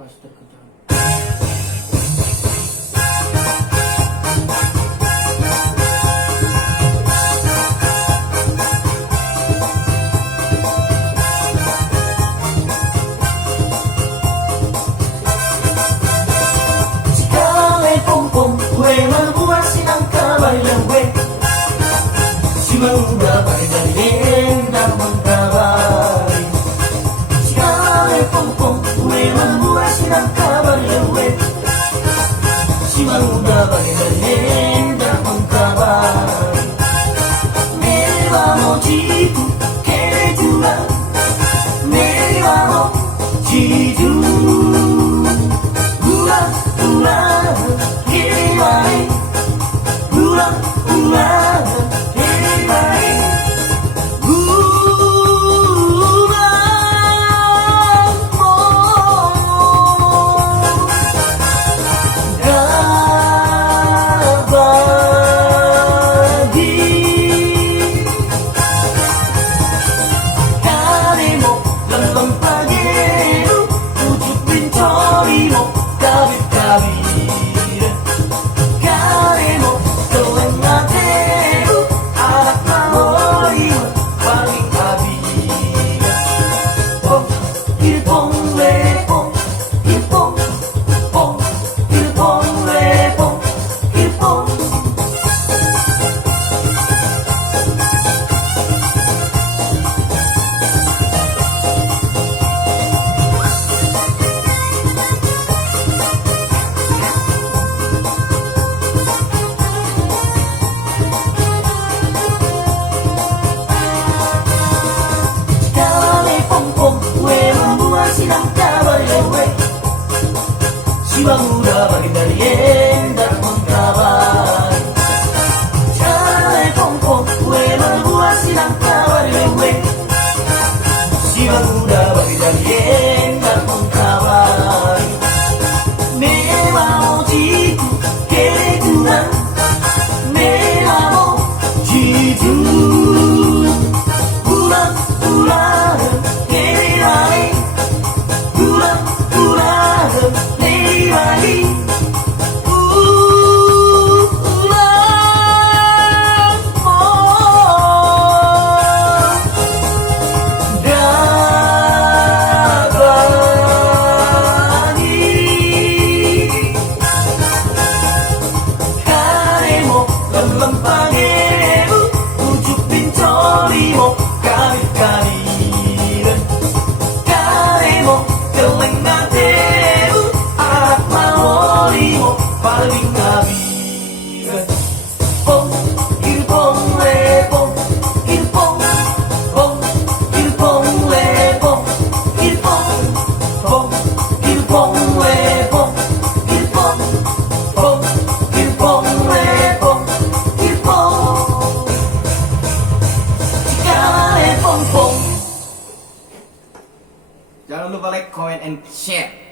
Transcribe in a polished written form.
pas terkejut. Sekali pompong kue membuat sinang kabar lewe. Si muda pada dan mengkabari. Sekali pompong kue membuat sinang kabar lewe. Si muda pada dan mengkabari. Mewa mo jitu kejuan. Mewa mo jitu. Si muda balik dari hendak mengkabar. Cale pongpong kue membuat sinang kabar lewe. Si muda balik dari hendak mengkabar. Memang jitu kejuan. Memang jitu. Pulang kembali. Pulang paling kabir. Pong, ilpong, lepong, ilpong, pong, ilpong, lepong, ilpong, pong, ilpong, lepong, ilpong, pong, ilpong, lepong, ilpong. Jika lepong, pong. Jangan lupa like, comment, and share.